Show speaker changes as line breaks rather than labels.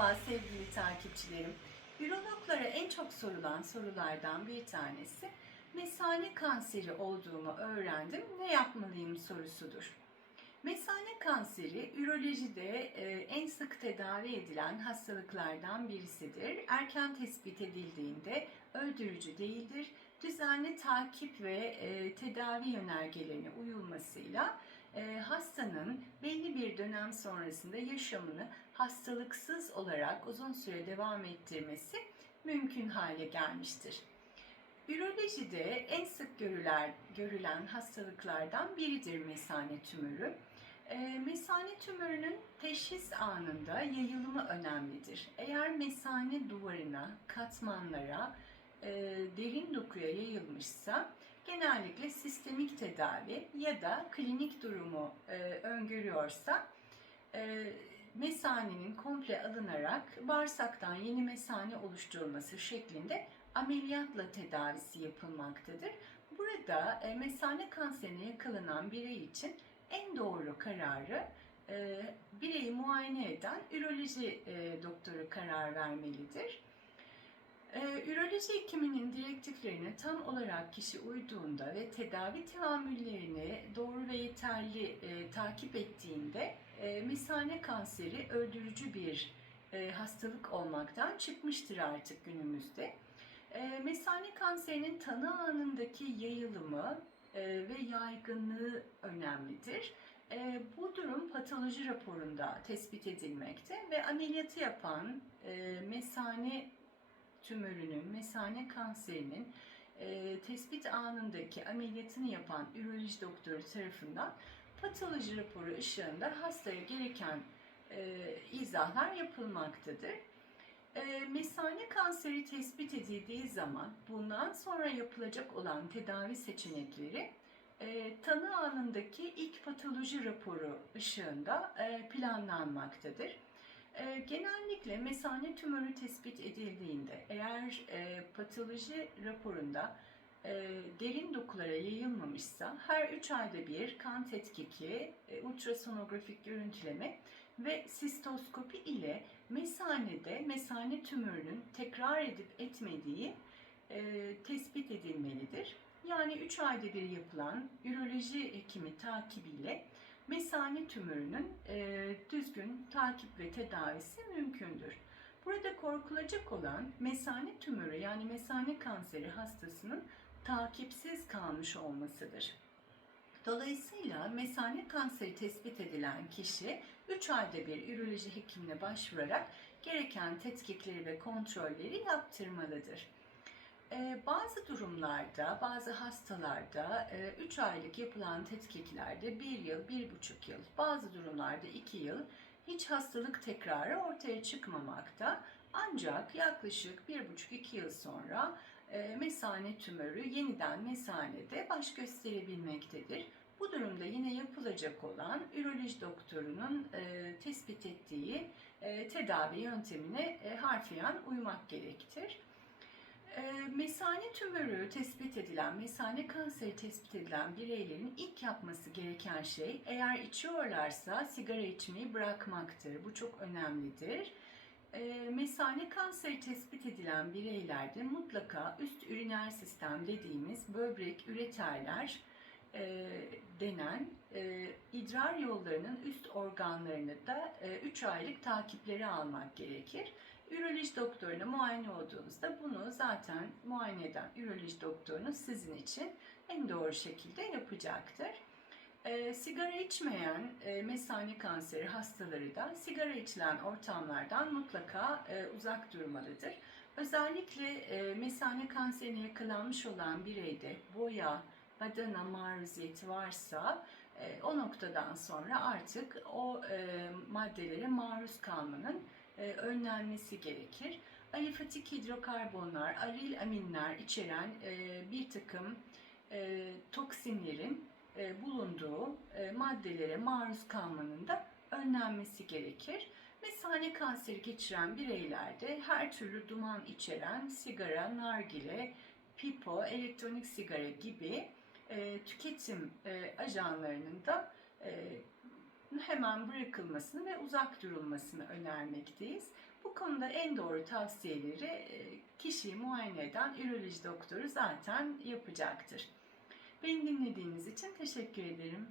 Merhaba sevgili takipçilerim. Ürologlara en çok sorulan sorulardan bir tanesi mesane kanseri olduğumu öğrendim ne yapmalıyım sorusudur. Mesane kanseri ürolojide e, en sık tedavi edilen hastalıklardan birisidir. Erken tespit edildiğinde öldürücü değildir. Düzenli takip ve e, tedavi yönergelerine uyulmasıyla e, hastanın belli bir dönem sonrasında yaşamını hastalıksız olarak uzun süre devam ettirmesi mümkün hale gelmiştir. Ürolojide en sık görülen, görülen hastalıklardan biridir mesane tümörü. E, mesane tümörünün teşhis anında yayılımı önemlidir. Eğer mesane duvarına, katmanlara, e, derin dokuya yayılmışsa genellikle sistemik tedavi ya da klinik durumu e, öngörüyorsa e, mesanenin komple alınarak bağırsaktan yeni mesane oluşturulması şeklinde ameliyatla tedavisi yapılmaktadır. Burada e, mesane kanserine yakalanan birey için en doğru kararı e, bireyi muayene eden üroloji e, doktoru karar vermelidir. Ee, üroloji hekiminin direktiflerine tam olarak kişi uyduğunda ve tedavi teamüllerini doğru ve yeterli e, takip ettiğinde e, mesane kanseri öldürücü bir e, hastalık olmaktan çıkmıştır artık günümüzde. E, mesane kanserinin tanı anındaki yayılımı e, ve yaygınlığı önemlidir. E, bu durum patoloji raporunda tespit edilmekte ve ameliyatı yapan e, mesane tümörünün, mesane kanserinin e, tespit anındaki ameliyatını yapan üroloji doktoru tarafından patoloji raporu ışığında hastaya gereken e, izahlar yapılmaktadır. E, mesane kanseri tespit edildiği zaman bundan sonra yapılacak olan tedavi seçenekleri e, tanı anındaki ilk patoloji raporu ışığında e, planlanmaktadır. E, genellikle mesane tümörü tespit edildiğinde eğer e, patoloji raporunda e, derin dokulara yayılmamışsa her 3 ayda bir kan tetkiki, e, ultrasonografik görüntüleme ve sistoskopi ile mesanede mesane tümörünün tekrar edip etmediği e, tespit edilmelidir. Yani 3 ayda bir yapılan üroloji hekimi takibiyle mesane tümörünün e, düzgün takip ve tedavisi mümkündür. Burada korkulacak olan mesane tümörü yani mesane kanseri hastasının takipsiz kalmış olmasıdır. Dolayısıyla mesane kanseri tespit edilen kişi 3 ayda bir üroloji hekimine başvurarak gereken tetkikleri ve kontrolleri yaptırmalıdır. Ee, bazı durumlarda, bazı hastalarda 3 e, aylık yapılan tetkiklerde 1 yıl, 1,5 yıl, bazı durumlarda 2 yıl hiç hastalık tekrarı ortaya çıkmamakta. Ancak yaklaşık 1,5-2 yıl sonra e, mesane tümörü yeniden mesanede baş gösterebilmektedir. Bu durumda yine yapılacak olan üroloji doktorunun e, tespit ettiği tedavi yöntemine harfiyen uymak gerektir. E, mesane tümörü tespit edilen, mesane kanseri tespit edilen bireylerin ilk yapması gereken şey eğer içiyorlarsa sigara içmeyi bırakmaktır. Bu çok önemlidir. E, mesane kanseri tespit edilen bireylerde mutlaka üst üriner sistem dediğimiz böbrek, üreterler e, denen e, idrar yollarının üst organlarını da 3 e, aylık takipleri almak gerekir. Üroloji doktoruna muayene olduğunuzda bunu zaten muayene eden üroloji doktorunuz sizin için en doğru şekilde yapacaktır. E, sigara içmeyen e, mesane kanseri hastaları da sigara içilen ortamlardan mutlaka e, uzak durmalıdır. Özellikle e, mesane kanserine yakalanmış olan bireyde boya, badana maruziyeti varsa e, o noktadan sonra artık o e, maddelere maruz kalmanın e, önlenmesi gerekir. Alifatik hidrokarbonlar, aril aminler içeren e, bir takım e, toksinlerin bulunduğu maddelere maruz kalmanın da önlenmesi gerekir. Mesane kanseri geçiren bireylerde her türlü duman içeren sigara, nargile, pipo, elektronik sigara gibi tüketim ajanlarının da hemen bırakılmasını ve uzak durulmasını önermekteyiz. Bu konuda en doğru tavsiyeleri e, kişiyi muayene eden üroloji doktoru zaten yapacaktır. Beni dinlediğiniz için teşekkür ederim.